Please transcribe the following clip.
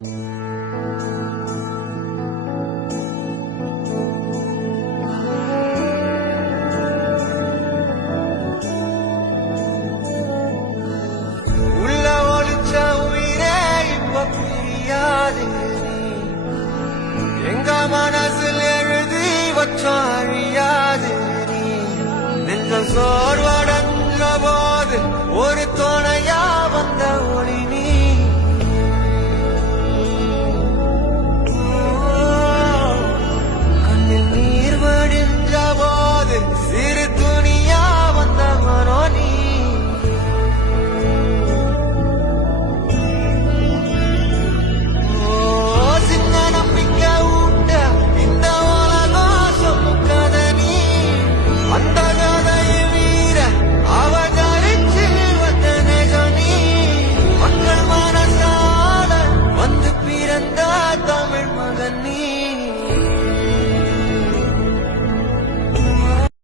உள்ள ஒளிச்ச உயிரே இப்ப புரியாது, எங்க மனசில் எழுதி வச்சோம் அழியாது. நெஞ்சம் சோர்வா